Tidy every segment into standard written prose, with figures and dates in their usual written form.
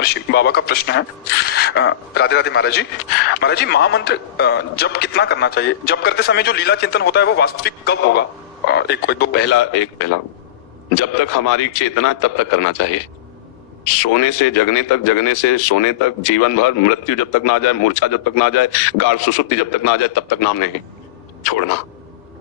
महर्षि बाबा का प्रश्न है। राधे राधे महाराज जी। महाराज जी, महामंत्र जप कितना करना चाहिए? जप करते समय जो लीला चिंतन होता है वो वास्तविक कब होगा? एक कोई दो पहला जब तक हमारी चेतना है तब तक करना चाहिए। सोने से जगने तक, जगने से सोने तक, जीवन भर, मृत्यु जब तक ना आ जाए, मूर्छा जब तक ना आ जाए, गाढ़ सुषुप्ति जब तक ना आ जाए, तब तक नाम नहीं छोड़ना।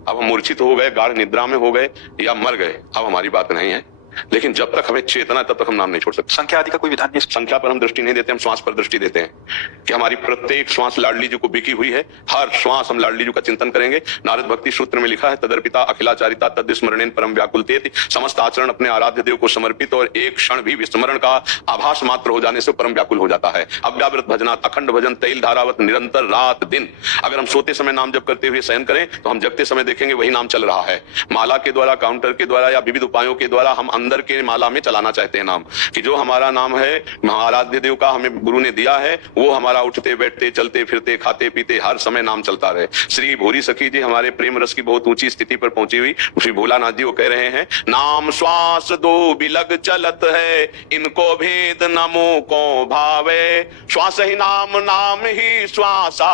अब हम मूर्छित हो गए, गाढ़ निद्रा में हो गए या मर गए, अब हमारी बात नहीं है, लेकिन जब तक हमें चेतना है तब तक हम नाम नहीं छोड़ सकते। संख्या आदि का कोई विधान नहीं? संख्या पर हम दृष्टि नहीं देते, हम श्वास पर दृष्टि देते हैं कि हमारी प्रत्येक श्वास लाडली जी को बिकी हुई है। हर श्वास हम लाडली जी का चिंतन करेंगे। नारद भक्ति सूत्र में लिखा है, तदर्पिता अखिलाचारिता तद्स्मरणेन परम व्याकुलतेति। समस्त आचरण अपने आराध्य देव को समर्पित और एक क्षण भी विस्मरण का आभास मात्र हो जाने से परम व्याकुल हो जाता है। अव्यावृत भजनात् अखंड भजन तैल धारावत निरंतर रात दिन। अगर हम सोते समय नाम जप करते हुए शयन करें तो हम जगते समय देखेंगे वही नाम चल रहा है। माला के द्वारा, काउंटर के द्वारा या विविध उपायों के द्वारा हम अंदर के माला में चलाना चाहते हैं नाम, कि जो हमारा नाम है आराध्य देव का हमें गुरु ने दिया है, वो हमारा उठते बैठते चलते फिरते खाते पीते हर समय नाम चलता रहे। श्री भोरी सखी जी हमारे प्रेम रस की बहुत ऊंची स्थिति पर पहुंची हुई श्री भोलानाथ जी वो कह रहे हैं, नाम श्वास दो बिलग चलत है, इनको भेद नमो को भावे। श्वास ही नाम, नाम ही श्वासा,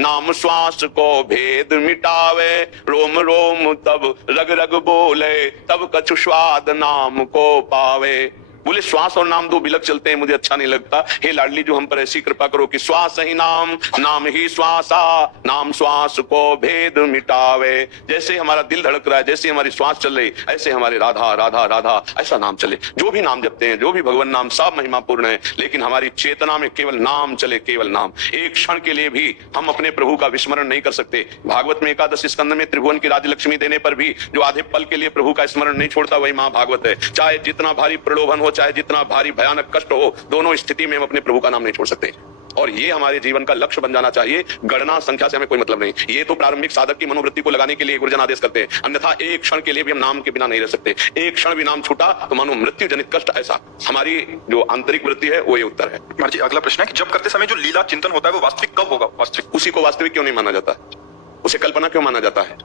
नाम श्वास को भेद मिटावे। रोम रोम तब रग रग बोले, तब कछु स्वाद नाम को पावे। बोले श्वास और नाम दो बिलक चलते हैं, मुझे अच्छा नहीं लगता। हे लाडली जो हम पर ऐसी कृपा करो कि श्वास ही नाम, नाम ही श्वासा, नाम श्वास को भेद मिटावे। जैसे हमारा दिल धड़क रहा है, जैसे हमारी श्वास चल रही, ऐसे हमारे राधा राधा राधा ऐसा नाम चले। जो भी नाम जपते हैं, जो भी भगवान नाम, सब महिमापूर्ण है, लेकिन हमारी चेतना में केवल नाम चले, केवल नाम। एक क्षण के लिए भी हम अपने प्रभु का विस्मरण नहीं कर सकते। भागवत में एकादश स्कंद में त्रिभुवन की राजलक्ष्मी देने पर भी जो आधे पल के लिए प्रभु का स्मरण नहीं छोड़ता वही महाभागवत है। चाहे जितना भारी प्रलोभन हो, चाहे जितना भारी भयानक कष्ट हो, दोनों स्थिति में हम अपने प्रभु का नाम नहीं छोड़ सकते। और ये हमारे जीवन का लक्ष्य बन जाना चाहिए। गणना संख्या से हमें कोई मतलब नहीं। ये तो प्रारंभिक साधक की मनोवृत्ति को लगाने के लिए गुरुजन आदेश करते हैं, अन्यथा एक क्षण के लिए भी हम नाम के बिना नहीं रह सकते। एक क्षण भी नाम छूटा तो मानो मृत्यु जनित कष्ट। ऐसा हमारी जो आंतरिक वृत्ति है वो ये उत्तर है। महाराज जी, अगला प्रश्न है कि जब करते समय जो लीला चिंतन होता है वो वास्तविक कब होगा? वास्तविक उसी को वास्तविक क्यों नहीं माना जाता? उसे कल्पना क्यों माना जाता है?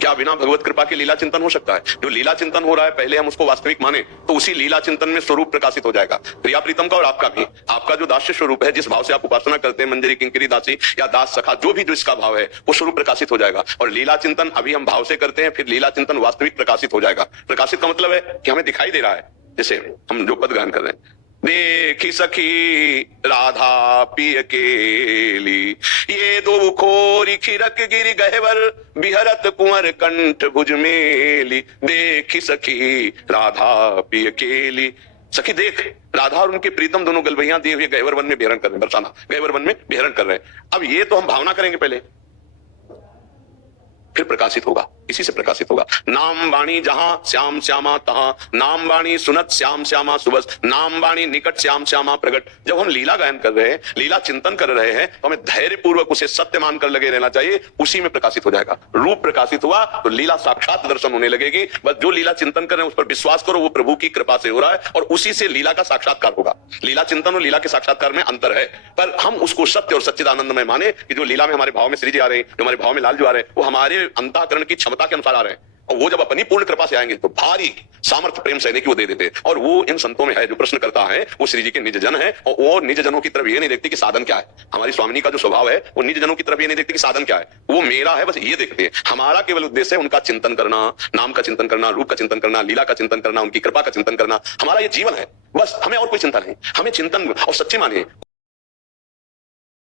क्या बिना भगवत कृपा के लीला चिंतन हो सकता है? जो लीला चिंतन हो रहा है पहले हम उसको वास्तविक माने तो उसी लीला चिंतन में स्वरूप प्रकाशित हो जाएगा। प्रिया प्रीतम का और आपका भी, आपका जो दास्य स्वरूप है, जिस भाव से आप उपासना करते हैं, मंजरी किंकरी दासी या दास सखा, जो भी जो इसका भाव है वो स्वरूप प्रकाशित हो जाएगा। और लीला चिंतन अभी हम भाव से करते हैं, फिर लीला चिंतन वास्तविक प्रकाशित हो जाएगा। प्रकाशित का मतलब है कि हमें दिखाई दे रहा है। जैसे हम जो पद गायन कर रहे हैं, देखी सखी राधा पिय केली, ये दो खोरी खिरक गिर गहवर, बिहरत कुंवर कंठ भुज मेली। देखी सखी राधा पिय केली, सखी देख, राधा और उनके प्रीतम दोनों गलबैया दिए हुए गहवर वन में विहरण कर रहे हैं, बरसाना गहवर वन में विहरण कर रहे हैं। अब ये तो हम भावना करेंगे पहले, फिर प्रकाशित होगा, इसी से प्रकाशित होगा। नाम वाणी जहां श्याम श्यामा तहां, नाम वाणी सुनत श्याम श्यामा सुबस, नाम वाणी निकट श्याम श्यामा प्रगट। जब हम लीला गायन कर रहे हैं, लीला चिंतन कर रहे हैं, तो हमें धैर्य पूर्वक उसे सत्य मानकर लगे रहना चाहिए, उसी में प्रकाशित हो जाएगा। रूप प्रकाशित हुआ तो लीला साक्षात दर्शन होने लगेगी। बस जो लीला चिंतन कर रहे हैं उस पर विश्वास करो, वो प्रभु की कृपा से हो रहा है और उसी से लीला का साक्षात्कार होगा। लीला चिंतन और लीला के साक्षात्कार में अंतर है, पर हम उसको सत्य और सच्चिदानंद में माने कि जो लीला में हमारे भाव में श्री जी आ रहे हैं, जो हमारे भाव में लाल जो आ रहे हैं, वो हमारे अंतःकरण की क्षमता के अनुसार आ रहे हैं। और वो जब अपनी पूर्ण कृपा से आएंगे तो भारी सामर्थ्य प्रेम सहने की वो दे देते हैं। और वो इन संतों में है, जो प्रश्न करता है वो श्री जी के निज जन है, और वो निज जनों की तरफ ये नहीं देखते कि साधन क्या है। हमारी स्वामिनी का जो स्वभाव है वो निज जनों की तरफ ये नहीं देखते कि साधन क्या है, वो मेरा है, बस ये देखते हैं। हमारा केवल उद्देश्य है उनका चिंतन करना, नाम का चिंतन करना, रूप का चिंतन करना, लीला का चिंतन करना, उनकी कृपा का चिंतन करना। हमारा ये जीवन है, बस हमें और कोई चिंता नहीं। हमें चिंतन और सच्चे मानिए,